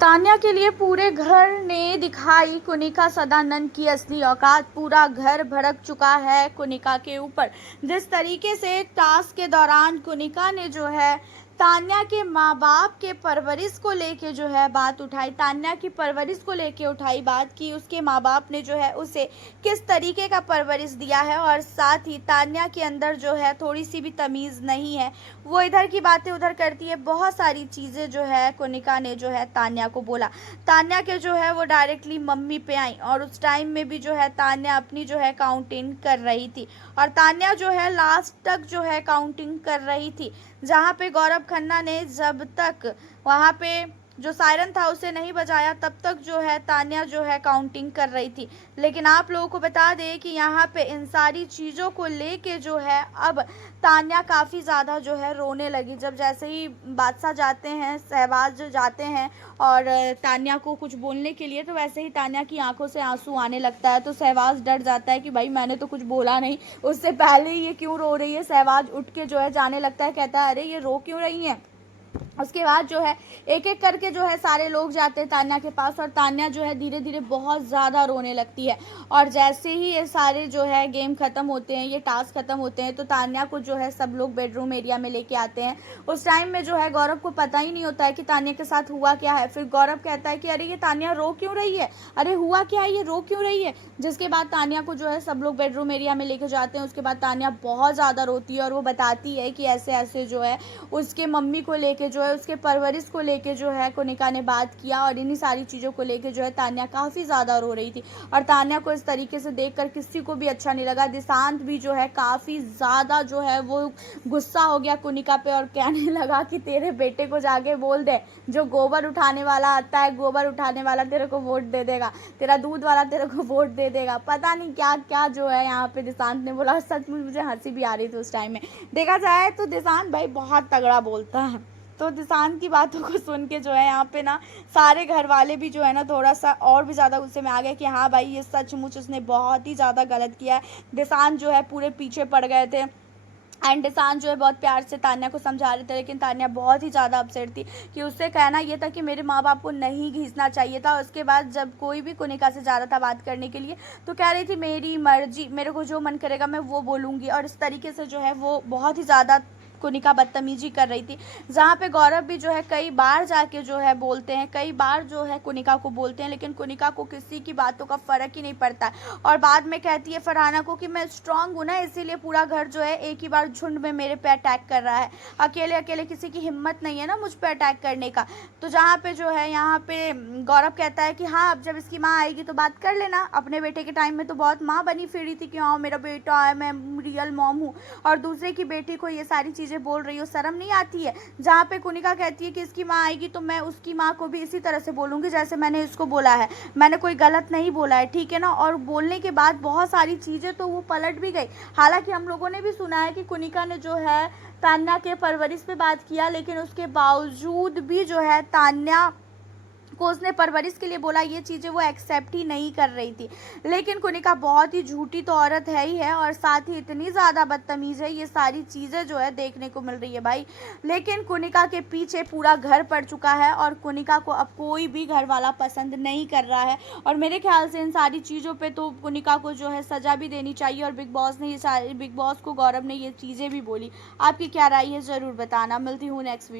तान्या के लिए पूरे घर ने दिखाई कुनिका सदानंद की असली औकात। पूरा घर भड़क चुका है कुनिका के ऊपर। जिस तरीके से टास्क के दौरान कुनिका ने जो है तान्या के माँ बाप के परवरिश को लेके जो है बात उठाई, तान्या की परवरिश को लेके उठाई बात की, उसके माँ बाप ने जो है उसे किस तरीके का परवरिश दिया है, और साथ ही तान्या के अंदर जो है थोड़ी सी भी तमीज़ नहीं है, वो इधर की बातें उधर करती है। बहुत सारी चीज़ें जो है कुनिका ने जो है तान्या को बोला। तान्या के जो है वो डायरेक्टली मम्मी पे आई, और उस टाइम में भी जो है तान्या अपनी जो है काउंटिंग कर रही थी, और तान्या जो है लास्ट तक जो है काउंटिंग कर रही थी। जहाँ पे गौरव खन्ना ने जब तक वहाँ पे जो सायरन था उसे नहीं बजाया, तब तक जो है तान्या जो है काउंटिंग कर रही थी। लेकिन आप लोगों को बता दें कि यहाँ पे इन सारी चीज़ों को लेके जो है अब तान्या काफ़ी ज़्यादा जो है रोने लगी। जब जैसे ही बादशाह जाते हैं, शहबाज जाते हैं और तान्या को कुछ बोलने के लिए, तो वैसे ही तान्या की आंखों से आंसू आने लगता है। तो शहबाज डर जाता है कि भाई मैंने तो कुछ बोला नहीं, उससे पहले ही ये क्यों रो रही है। शहबाज उठ के जो है जाने लगता है, कहता है अरे ये रो क्यों रही है। उसके बाद जो है एक एक करके जो है सारे लोग जाते हैं तान्या के पास, और तान्या जो है धीरे धीरे बहुत ज़्यादा रोने लगती है। और जैसे ही ये सारे जो है गेम ख़त्म होते हैं, ये टास्क ख़त्म होते हैं, तो तान्या को जो है सब लोग बेडरूम एरिया में लेके आते हैं। उस टाइम में जो है गौरव को पता ही नहीं होता है कि तान्या के साथ हुआ क्या है। फिर गौरव कहता है कि अरे ये तान्या रो क्यों रही है, अरे हुआ क्या है, ये रो क्यों रही है। जिसके बाद तान्या को जो है सब लोग बेडरूम एरिया में लेके जाते हैं। उसके बाद तान्या बहुत ज़्यादा रोती है, और वो बताती है कि ऐसे ऐसे जो है उसके मम्मी को लेके जो है उसके परवरिश को लेके जो है कुनिका ने बात किया, और इन्हीं सारी चीज़ों को लेके जो है तान्या काफ़ी ज़्यादा रो रही थी। और तान्या को इस तरीके से देखकर किसी को भी अच्छा नहीं लगा। दिशांत भी जो है काफ़ी ज़्यादा जो है वो गुस्सा हो गया कुनिका पे, और कहने लगा कि तेरे बेटे को जाके बोल दे, जो गोबर उठाने वाला आता है, गोबर उठाने वाला तेरे को वोट दे देगा, तेरा दूध वाला तेरे को वोट दे देगा। पता नहीं क्या क्या जो है यहाँ पे दिशांत ने बोला। सच में मुझे हंसी भी आ रही थी उस टाइम में। देखा जाए तो दिशांत भाई बहुत तगड़ा बोलता है। तो दिशांत की बातों को सुन के जो है यहाँ पे ना सारे घर वाले भी जो है ना थोड़ा सा और भी ज़्यादा गुस्से में आ गए कि हाँ भाई ये सचमुच उसने बहुत ही ज़्यादा गलत किया है। दिशांत जो है पूरे पीछे पड़ गए थे, एंड दिशांत जो है बहुत प्यार से तान्या को समझा रहे थे, लेकिन तान्या बहुत ही ज़्यादा अपसेट थी कि उससे कहना ये था कि मेरे माँ बाप को नहीं घिसना चाहिए था। उसके बाद जब कोई भी कुनिका से जा रहा था बात करने के लिए, तो कह रही थी मेरी मर्जी, मेरे को जो मन करेगा मैं वो बोलूँगी। और इस तरीके से जो है वो बहुत ही ज़्यादा कुनिका बदतमीजी कर रही थी। जहाँ पे गौरव भी जो है कई बार जाके जो है बोलते हैं, कई बार जो है कुनिका को बोलते हैं, लेकिन कुनिका को किसी की बातों का फ़र्क ही नहीं पड़ता। और बाद में कहती है फरहाना को कि मैं स्ट्रांग हूँ ना, इसीलिए पूरा घर जो है एक ही बार झुंड में मेरे पे अटैक कर रहा है। अकेले अकेले किसी की हिम्मत नहीं है ना मुझ पर अटैक करने का। तो जहाँ पे जो है यहाँ पे गौरव कहता है कि हाँ अब जब इसकी माँ आएगी तो बात कर लेना। अपने बेटे के टाइम में तो बहुत माँ बनी फिरी थी कि हाँ मेरा बेटा है, मैं रियल मॉम हूँ, और दूसरे की बेटी को ये सारी चीज़ें बोल रही हो, शर्म नहीं आती है। जहाँ पे कुनिका कहती है कि इसकी माँ आएगी तो मैं उसकी माँ को भी इसी तरह से बोलूँगी जैसे मैंने इसको बोला है, मैंने कोई गलत नहीं बोला है, ठीक है ना। और बोलने के बाद बहुत सारी चीज़ें तो वो पलट भी गई। हालांकि हम लोगों ने भी सुना है कि कुनिका ने जो है तान्या के परवरिश पे बात किया, लेकिन उसके बावजूद भी जो है तान्या को उसने परवरिश के लिए बोला, ये चीज़ें वो एक्सेप्ट ही नहीं कर रही थी। लेकिन कुनिका बहुत ही झूठी तो औरत है ही है, और साथ ही इतनी ज़्यादा बदतमीज़ है, ये सारी चीज़ें जो है देखने को मिल रही है भाई। लेकिन कुनिका के पीछे पूरा घर पड़ चुका है, और कुनिका को अब कोई भी घर वाला पसंद नहीं कर रहा है। और मेरे ख्याल से इन सारी चीज़ों पर तो कुनिका को जो है सज़ा भी देनी चाहिए, और बिग बॉस को गौरव ने ये चीज़ें भी बोली। आपकी क्या राय है ज़रूर बताना। मिलती हूँ नेक्स्ट वीडियो।